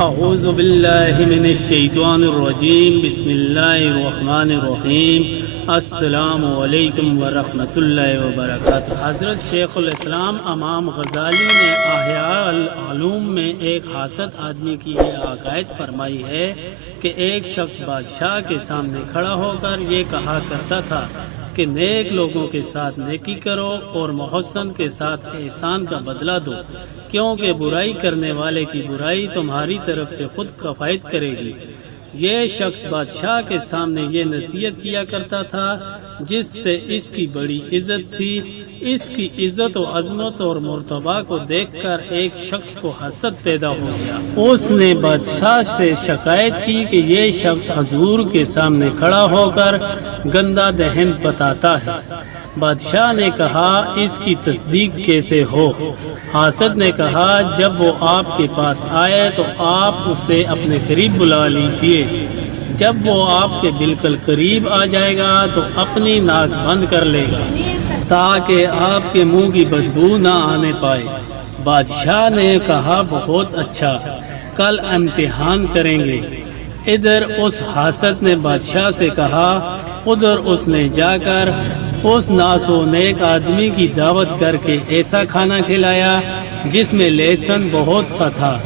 اعوذ باللہ من الشیطان الرجیم، بسم اللہ الرحمن الرحیم۔ السلام علیکم ورحمۃ اللہ وبرکاتہ۔ حضرت شیخ الاسلام امام غزالی نے احیاء العلوم میں ایک حاسد آدمی کی یہ عقائد فرمائی ہے کہ ایک شخص بادشاہ کے سامنے کھڑا ہو کر یہ کہا کرتا تھا کہ نیک لوگوں کے ساتھ نیکی کرو اور محسن کے ساتھ احسان کا بدلہ دو، کیونکہ برائی کرنے والے کی برائی تمہاری طرف سے خود کفایت کرے گی۔ یہ شخص بادشاہ کے سامنے یہ نصیحت کیا کرتا تھا جس سے اس کی بڑی عزت تھی۔ اس کی عزت و عظمت اور مرتبہ کو دیکھ کر ایک شخص کو حسد پیدا ہو گیا۔ اس نے بادشاہ سے شکایت کی کہ یہ شخص حضور کے سامنے کھڑا ہو کر گندہ دہن بتاتا ہے۔ بادشاہ نے کہا اس کی تصدیق کیسے ہو؟ حاسد نے کہا جب وہ آپ کے پاس آئے تو آپ اسے اپنے قریب بلا لیجئے۔ جب وہ آپ کے بالکل قریب آ جائے گا تو اپنی ناک بند کر لے گا تاکہ آپ کے منہ کی بدبو نہ آنے پائے۔ بادشاہ نے کہا بہت اچھا، کل امتحان کریں گے۔ ادھر اس حاسد نے بادشاہ سے کہا، ادھر اس نے جا کر اس ناس و نیک آدمی کی دعوت کر کے ایسا کھانا کھلایا جس میں لہسن بہت سا تھا۔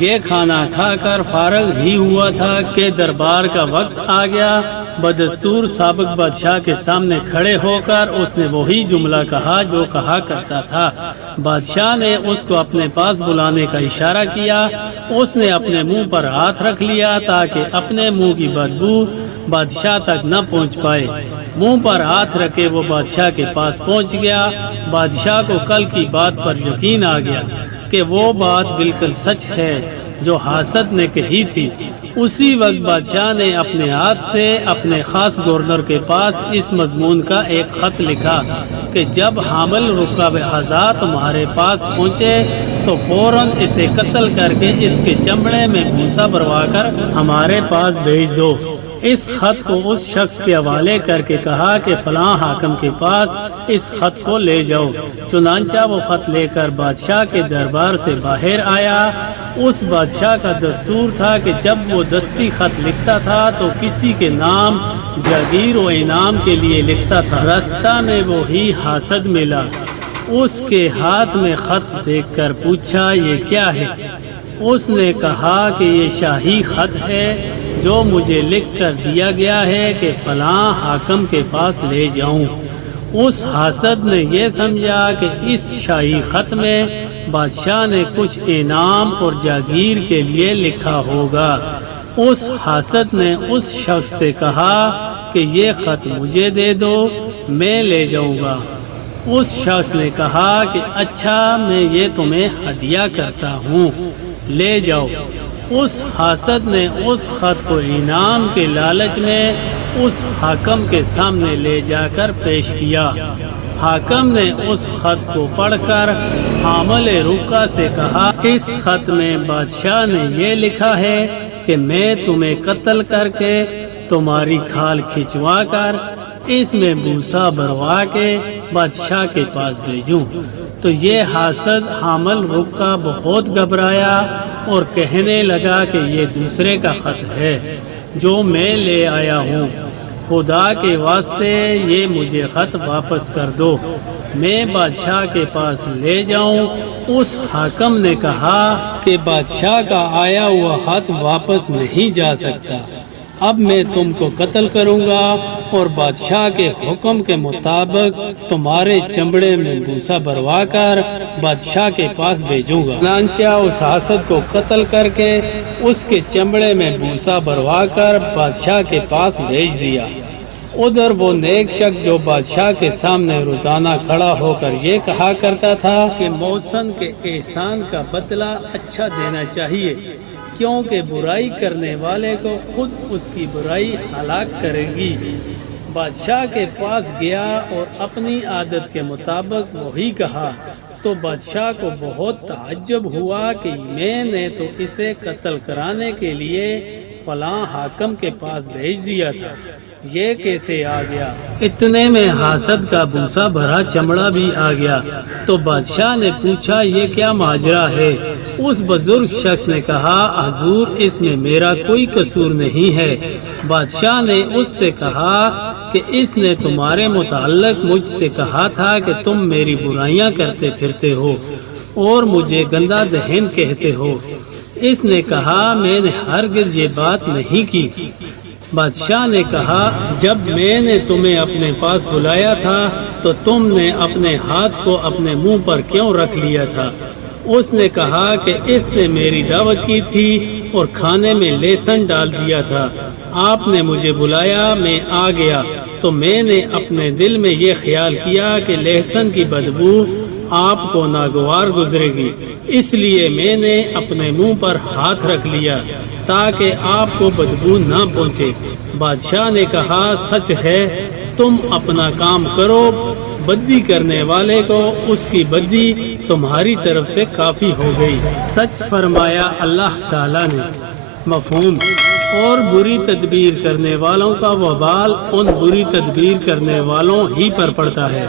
یہ کھانا کھا کر فارغ ہی ہوا تھا کہ دربار کا وقت آ گیا۔ بدستور سابق بادشاہ کے سامنے کھڑے ہو کر اس نے وہی جملہ کہا جو کہا کرتا تھا۔ بادشاہ نے اس کو اپنے پاس بلانے کا اشارہ کیا۔ اس نے اپنے منہ پر ہاتھ رکھ لیا تاکہ اپنے منہ کی بدبو بادشاہ تک نہ پہنچ پائے۔ منہ پر ہاتھ رکھے وہ بادشاہ کے پاس پہنچ گیا۔ بادشاہ کو کل کی بات پر یقین آ گیا کہ وہ بات بالکل سچ ہے جو حاسد نے کہی تھی۔ اسی وقت بادشاہ نے اپنے ہاتھ سے اپنے خاص گورنر کے پاس اس مضمون کا ایک خط لکھا کہ جب حامل رکاب اعضاء تمہارے پاس پہنچے تو فوراً اسے قتل کر کے اس کے چمڑے میں بھوسا بھروا کر ہمارے پاس بھیج دو۔ اس خط کو اس شخص کے حوالے کر کے کہا کہ فلاں حاکم کے پاس اس خط کو لے جاؤ۔ چنانچہ وہ خط لے کر بادشاہ کے دربار سے باہر آیا۔ اس بادشاہ کا دستور تھا کہ جب وہ دستی خط لکھتا تھا تو کسی کے نام، جاگیر و انعام کے لیے لکھتا تھا۔ رستہ میں وہی حاسد ملا۔ اس کے ہاتھ میں خط دیکھ کر پوچھا یہ کیا ہے؟ اس نے کہا کہ یہ شاہی خط ہے جو مجھے لکھ کر دیا گیا ہے کہ فلاں حاکم کے پاس لے جاؤں۔ اس حاسد نے یہ سمجھا کہ اس شاہی خط میں بادشاہ نے کچھ انعام اور جاگیر کے لیے لکھا ہوگا۔ اس حاسد نے اس شخص سے کہا کہ یہ خط مجھے دے دو، میں لے جاؤں گا۔ اس شخص نے کہا کہ اچھا، میں یہ تمہیں ہدیہ کرتا ہوں، لے جاؤ۔ اس حاسد نے اس خط کو انعام کے لالچ میں اس حاکم کے سامنے لے جا کر پیش کیا۔ حاکم نے اس خط کو پڑھ کر حامل رکا سے کہا اس خط میں بادشاہ نے یہ لکھا ہے کہ میں تمہیں قتل کر کے تمہاری کھال کھچوا کر اس میں بھوسا بھروا کے بادشاہ کے پاس بھیجوں۔ تو یہ حاسد حامل رکا بہت گھبرایا اور کہنے لگا کہ یہ دوسرے کا خط ہے جو میں لے آیا ہوں، خدا کے واسطے یہ مجھے خط واپس کر دو، میں بادشاہ کے پاس لے جاؤں۔ اس حاکم نے کہا کہ بادشاہ کا آیا ہوا خط واپس نہیں جا سکتا، اب میں تم کو قتل کروں گا اور بادشاہ کے حکم کے مطابق تمہارے چمڑے میں بھوسا بھروا کر بادشاہ کے پاس بھیجوں گا۔ چنانچہ اس حاسد کو قتل کر کے اس کے چمڑے میں بھوسا بھروا کر بادشاہ کے پاس بھیج دیا۔ ادھر وہ نیک شخص جو بادشاہ کے سامنے روزانہ کھڑا ہو کر یہ کہا کرتا تھا کہ محسن کے احسان کا بدلہ اچھا دینا چاہیے، کیونکہ برائی کرنے والے کو خود اس کی برائی ہلاک کرے گی۔ بادشاہ کے پاس گیا اور اپنی عادت کے مطابق وہی کہا تو بادشاہ کو بہت تعجب ہوا کہ میں نے تو اسے قتل کرانے کے لیے فلاں حاکم کے پاس بھیج دیا تھا، یہ کیسے آ گیا؟ اتنے میں حاسد کا بوسا بھرا چمڑا بھی آ گیا۔ تو بادشاہ نے پوچھا یہ کیا ماجرا ہے؟ اس بزرگ شخص نے کہا حضور اس میں میرا کوئی قصور نہیں ہے۔ بادشاہ نے اس سے کہا کہ اس نے تمہارے متعلق مجھ سے کہا تھا کہ تم میری برائیاں کرتے پھرتے ہو اور مجھے گندا دہن کہتے ہو۔ اس نے کہا میں نے ہرگز یہ بات نہیں کی۔ بادشاہ نے کہا جب میں نے تمہیں اپنے پاس بلایا تھا تو تم نے اپنے ہاتھ کو اپنے منہ پر کیوں رکھ لیا تھا؟ اس نے کہا کہ اس نے میری دعوت کی تھی اور کھانے میں لہسن ڈال دیا تھا۔ آپ نے مجھے بلایا، میں آ گیا تو میں نے اپنے دل میں یہ خیال کیا کہ لہسن کی بدبو آپ کو ناگوار گزرے گی، اس لیے میں نے اپنے منہ پر ہاتھ رکھ لیا تاکہ آپ کو بدبو نہ پہنچے۔ بادشاہ نے کہا سچ ہے، تم اپنا کام کرو، بدی کرنے والے کو اس کی بدی تمہاری طرف سے کافی ہو گئی۔ سچ فرمایا اللہ تعالیٰ نے۔ مفہوم: اور بری تدبیر کرنے والوں کا وبال ان بری تدبیر کرنے والوں ہی پر پڑتا ہے۔